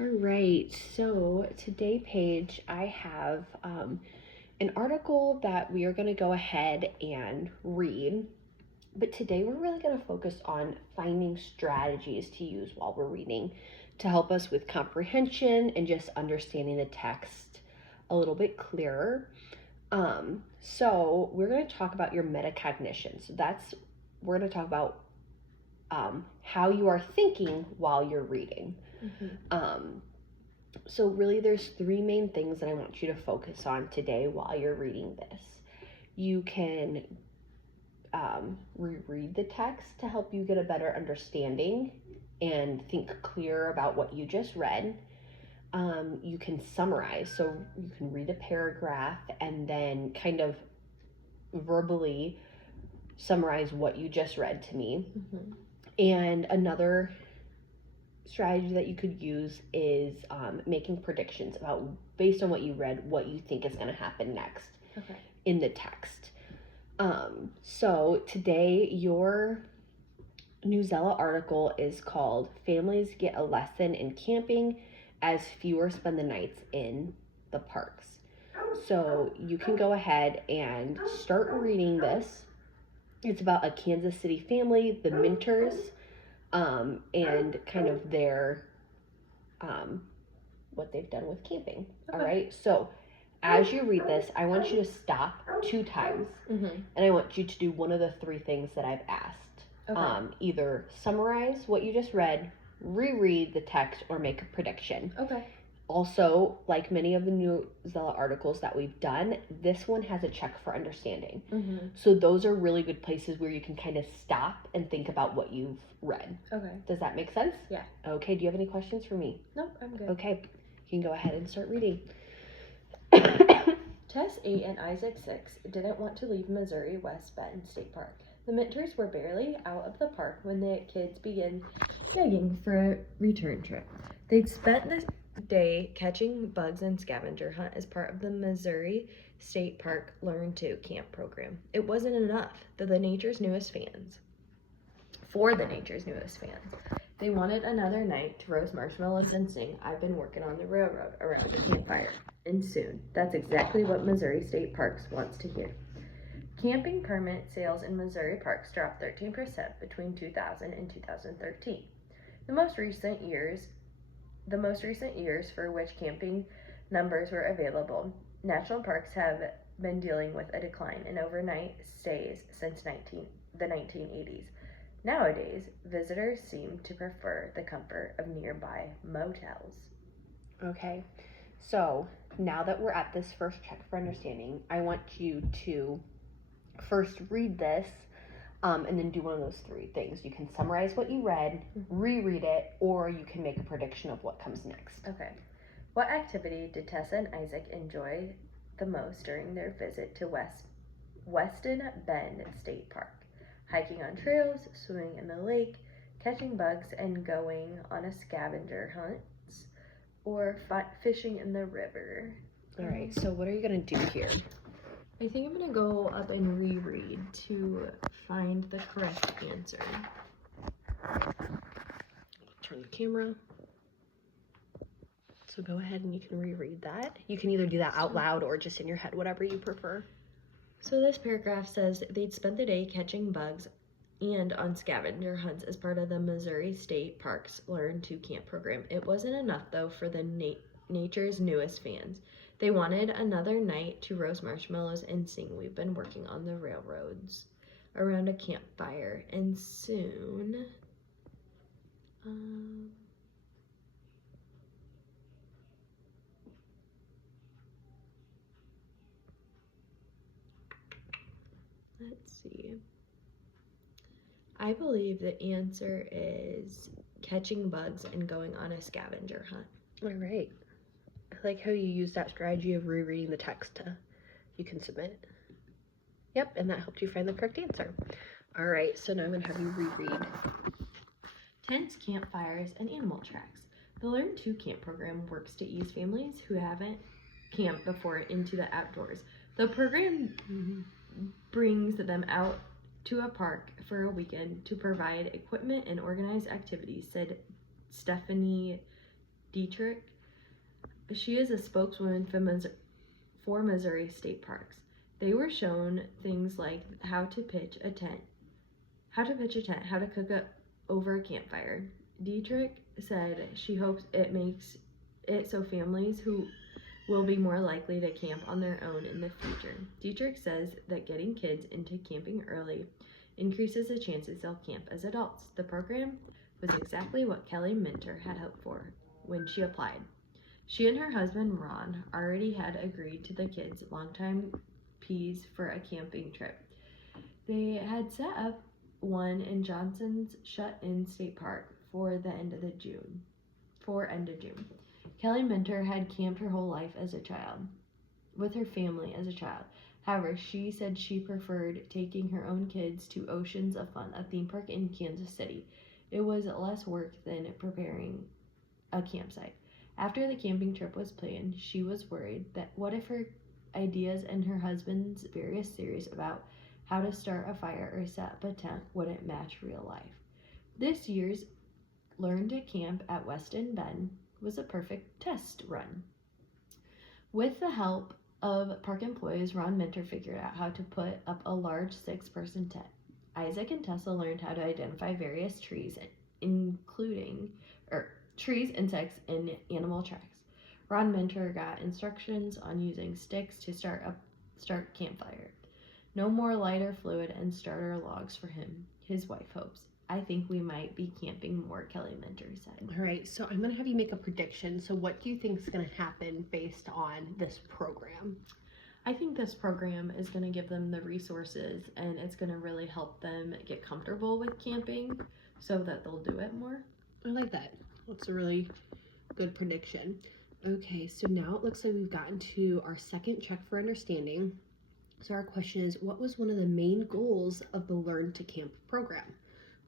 All right, so today, Paige, I have an article that we are going to go ahead and read. But today, we're really going to focus on finding strategies to use while we're reading to help us with comprehension and just understanding the text a little bit clearer. So, we're going to talk about your metacognition. We're going to talk about how you are thinking while you're reading. So really there's three main things that I want you to focus on today while you're reading this. You can reread the text to help you get a better understanding and think clearer about what you just read. You can summarize, so you can read a paragraph and then kind of verbally summarize what you just read to me. And another strategy that you could use is making predictions about, based on what you read, what you think is going to happen next in the text. So today your Newsella article is called "Families Get a Lesson in Camping as Fewer Spend the Nights in the Parks." So you can go ahead and start reading this. It's about a Kansas City family, the Minters, and kind of their what they've done with camping. All right, so as you read this, I want you to stop 2 times, and I want you to do one of the 3 things that I've asked. Either summarize what you just read, reread the text, or make a prediction. Also, like many of the Newsella articles that we've done, this one has a check for understanding. So those are really good places where you can kind of stop and think about what you've read. Does that make sense? Yeah. Okay, do you have any questions for me? Nope, I'm good. Okay, you can go ahead and start reading. Tess 8 and Isaac 6 didn't want to leave Missouri West Bend State Park. The Minters were barely out of the park when the kids began begging for a return trip. They'd spent the day catching bugs and scavenger hunt as part of the Missouri State Park Learn to Camp program. It wasn't enough for the nature's newest fans. They wanted another night to roast marshmallows and sing "I've Been Working on the Railroad" around a campfire. And soon, that's exactly what Missouri State Parks wants to hear. Camping permit sales in Missouri parks dropped 13% between 2000 and 2013. The most recent years for which camping numbers were available, national parks have been dealing with a decline in overnight stays since the 1980s. Nowadays, visitors seem to prefer the comfort of nearby motels. Okay, so now that we're at this first check for understanding, I want you to first read this and then do one of those 3 things. You can summarize what you read, reread it, or you can make a prediction of what comes next. Okay. What activity did Tessa and Isaac enjoy the most during their visit to Weston Bend State Park? Hiking on trails, swimming in the lake, catching bugs and going on a scavenger hunt, or fishing in the river. All right, so what are you going to do here? I think I'm going to go up and reread to find the correct answer. Turn the camera. So go ahead and you can reread that. You can either do that out loud or just in your head, whatever you prefer. So this paragraph says they'd spent the day catching bugs and on scavenger hunts as part of the Missouri State Parks Learn to Camp program. It wasn't enough, though, for the nature's newest fans. They wanted another night to roast marshmallows and sing "We've Been Working on the Railroads" around a campfire. And soon... let's see. I believe the answer is catching bugs and going on a scavenger hunt. All right. I like how you use that strategy of rereading the text you can submit. Yep, and that helped you find the correct answer. All right, so now I'm going to have you reread. Tents, campfires, and animal tracks. The Learn to Camp program works to ease families who haven't camped before into the outdoors. The program brings them out to a park for a weekend to provide equipment and organize activities, said Stephanie Dietrich. She is a spokeswoman for Missouri State Parks. They were shown things like how to pitch a tent, how to cook over a campfire. Dietrich said she hopes it makes it so families who will be more likely to camp on their own in the future. Dietrich says that getting kids into camping early increases the chances they'll camp as adults. The program was exactly what Kelly Minter had hoped for when she applied. She and her husband Ron already had agreed to the kids' longtime P's for a camping trip. They had set up one in Johnson's shut-in state park for end of June. Kelly Minter had camped her whole life as a child, with her family as a child. However, she said she preferred taking her own kids to Oceans of Fun, a theme park in Kansas City. It was less work than preparing a campsite. After the camping trip was planned, she was worried that what if her ideas and her husband's various theories about how to start a fire or set up a tent wouldn't match real life. This year's Learn to Camp at Weston Bend was a perfect test run. With the help of park employees, Ron Minter figured out how to put up a large 6-person tent. Isaac and Tessa learned how to identify various trees, including trees, insects, and animal tracks. Ron Minter got instructions on using sticks to start campfire. No more lighter fluid and starter logs for him, his wife hopes. I think we might be camping more, Kelly Minter said. All right, so I'm going to have you make a prediction. So what do you think is going to happen based on this program? I think this program is going to give them the resources and it's going to really help them get comfortable with camping so that they'll do it more. I like that. That's a really good prediction. Okay, so now it looks like we've gotten to our second check for understanding. So our question is, what was one of the main goals of the Learn to Camp program?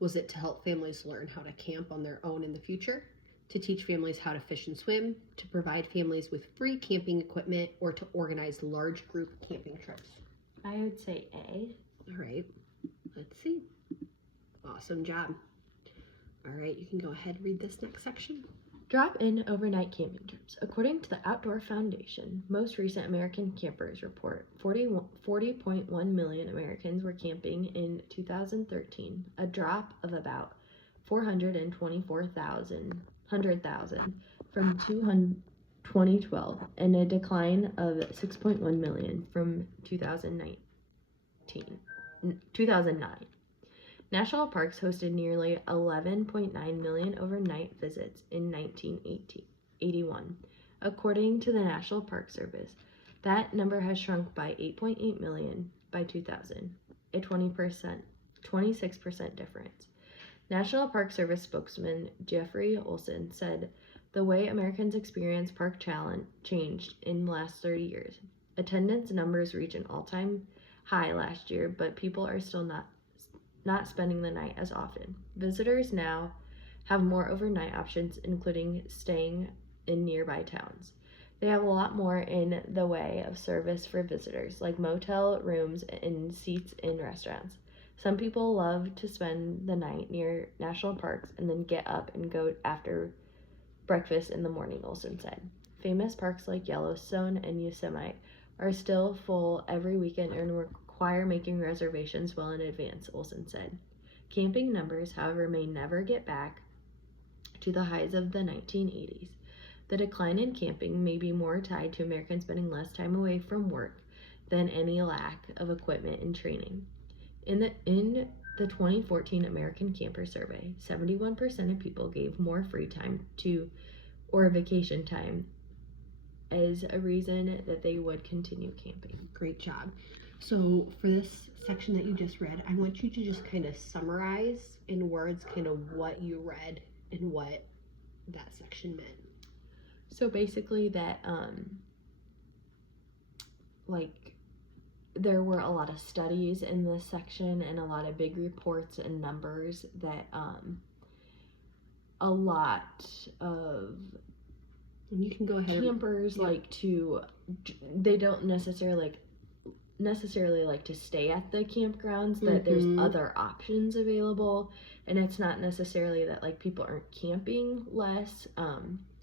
Was it to help families learn how to camp on their own in the future? To teach families how to fish and swim? To provide families with free camping equipment? Or to organize large group camping trips? I would say A. All right, let's see. Awesome job. All right, you can go ahead and read this next section. Drop-in overnight camping trips. According to the Outdoor Foundation, most recent American campers report 40.1 million Americans were camping in 2013, a drop of about 424,000 from 2012, and a decline of 6.1 million from 2009. National parks hosted nearly 11.9 million overnight visits in 1981. According to the National Park Service, that number has shrunk by 8.8 million by 2000, a 26% difference. National Park Service spokesman Jeffrey Olson said the way Americans experience park changed in the last 30 years. Attendance numbers reached an all-time high last year, but people are still not spending the night as often. Visitors now have more overnight options, including staying in nearby towns. They have a lot more in the way of service for visitors, like motel rooms and seats in restaurants. Some people love to spend the night near national parks and then get up and go after breakfast in the morning, Olson said. Famous parks like Yellowstone and Yosemite are still full every weekend and require making reservations well in advance, Olson said. Camping numbers, however, may never get back to the highs of the 1980s. The decline in camping may be more tied to Americans spending less time away from work than any lack of equipment and training. In the 2014 American Camper Survey, 71% of people gave more free time or vacation time as a reason that they would continue camping. Great job. So for this section that you just read, I want you to just kind of summarize in words kind of what you read and what that section meant. So basically that there were a lot of studies in this section and a lot of big reports and numbers that a lot of and you can go ahead campers they don't necessarily like to stay at the campgrounds, that there's other options available, and it's not necessarily that like people aren't camping less,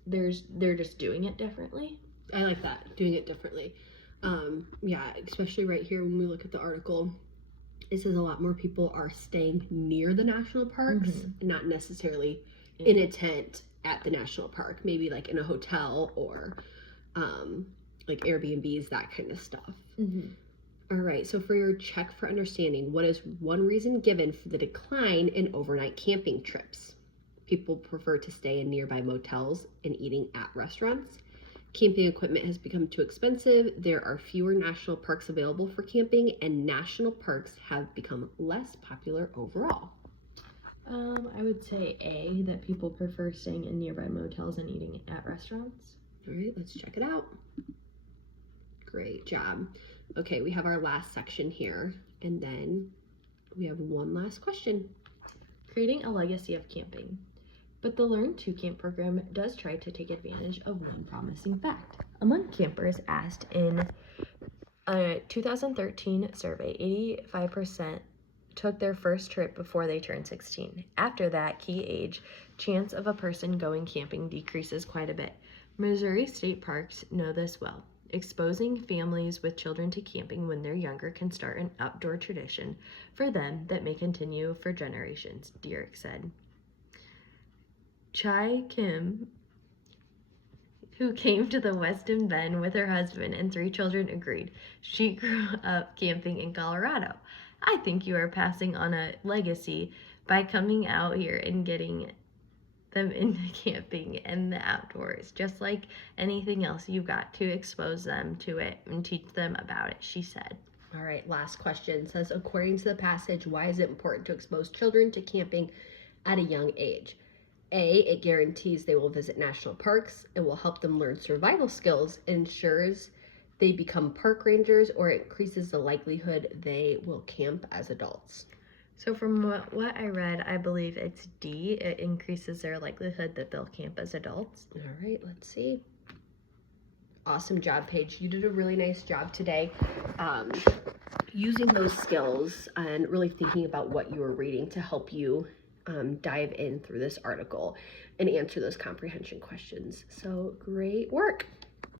they're just doing it differently. I like that, doing it differently. Yeah, especially right here when we look at the article, it says a lot more people are staying near the national parks, not necessarily in a tent at the national park, maybe like in a hotel or like Airbnbs, that kind of stuff. All right, so for your check for understanding, what is one reason given for the decline in overnight camping trips? People prefer to stay in nearby motels and eating at restaurants. Camping equipment has become too expensive. There are fewer national parks available for camping, and national parks have become less popular overall. I would say A, that people prefer staying in nearby motels and eating at restaurants. All right, let's check it out. Great job. Okay, we have our last section here, and then we have one last question. Creating a legacy of camping. But the Learn to Camp program does try to take advantage of one promising fact. Among campers asked in a 2013 survey, 85% took their first trip before they turned 16. After that key age, chance of a person going camping decreases quite a bit. Missouri state parks know this well. Exposing families with children to camping when they're younger can start an outdoor tradition for them that may continue for generations, Derek said. Chai Kim, who came to the Weston Bend with her husband and 3 children, agreed. She grew up camping in Colorado. I think you are passing on a legacy by coming out here and getting them into camping and the outdoors. Just like anything else, you've got to expose them to it and teach them about it, she said. All right, last question. It says, according to the passage, why is it important to expose children to camping at a young age? A, it guarantees they will visit national parks. It will help them learn survival skills, ensures they become park rangers, or it increases the likelihood they will camp as adults. So from what I read, I believe it's D. It increases their likelihood that they'll camp as adults. All right, let's see. Awesome job, Paige. You did a really nice job today using those skills and really thinking about what you were reading to help you dive in through this article and answer those comprehension questions. So great work.